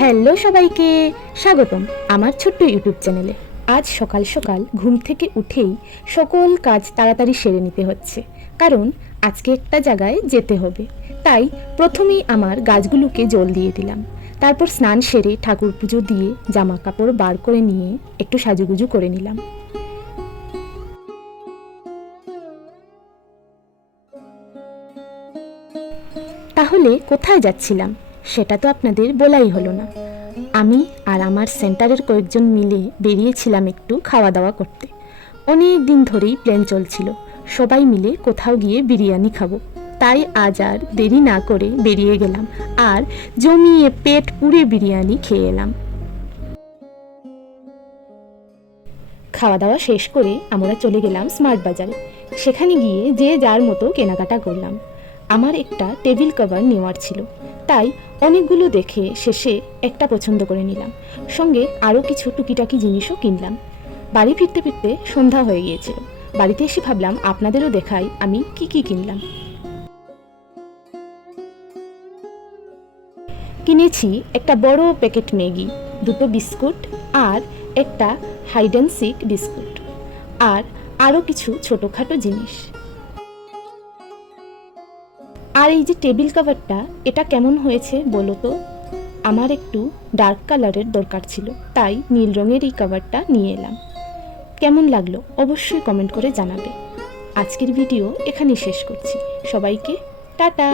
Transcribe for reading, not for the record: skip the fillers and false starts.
Hello সবাইকে স্বাগতম আমার ছোট্ট ইউটিউব চ্যানেলে। আজ সকাল সকাল ঘুম থেকে উঠেই সকল কাজ তাড়াতাড়ি সেরে নিতে হচ্ছে, কারণ আজকে একটা জায়গায় যেতে হবে। তাই প্রথমেই আমার গাছগুলোকে জল দিয়ে দিলাম, তারপর স্নান সেরে ঠাকুর পুজো দিয়ে জামা কাপড় বার করে নিয়ে একটু সাজুগুজু করে নিলাম। তাহলে কোথায় যাচ্ছিলাম সেটা তো আপনাদের বলাই হলো না। আমি আর আমার সেন্টারের কয়েকজন মিলে বেরিয়েছিলাম একটু খাওয়া দাওয়া করতে। অনেক দিন ধরেই প্ল্যান চলছিল সবাই মিলে কোথাও গিয়ে বিরিয়ানি খাবো। তাই আজ আর দেরি না করে বেরিয়ে গেলাম আর জমিয়ে পেট পুড়ে বিরিয়ানি খেয়ে এলাম। খাওয়া দাওয়া শেষ করে আমরা চলে গেলাম স্মার্ট বাজারে। সেখানে গিয়ে যে যার মতো কেনাকাটা করলাম। আমার একটা টেবিল কভার নেওয়ার ছিল, তাই অনেকগুলো দেখে শেষে একটা পছন্দ করে নিলাম। সঙ্গে আরও কিছু টুকিটাকি জিনিসও কিনলাম। বাড়ি ফিরতে ফিরতে সন্ধ্যা হয়ে গিয়েছিল। বাড়িতে এসে ভাবলাম আপনাদেরও দেখাই আমি কি কি কিনলাম। কিনেছি একটা বড় প্যাকেট ম্যাগি, দুটো বিস্কুট আর একটা হাইড অ্যান্ড সিক বিস্কুট, আর আরও কিছু ছোটোখাটো জিনিস। আর এই যে টেবিল কভারটা, এটা কেমন হয়েছে বলো তো? আমার একটু ডার্ক কালারের দরকার ছিল, তাই নীল রঙের এই কভারটা নিয়ে এলাম। কেমন লাগলো অবশ্যই কমেন্ট করে জানাবে। আজকের ভিডিও এখানেই শেষ করছি। সবাইকে টাটা।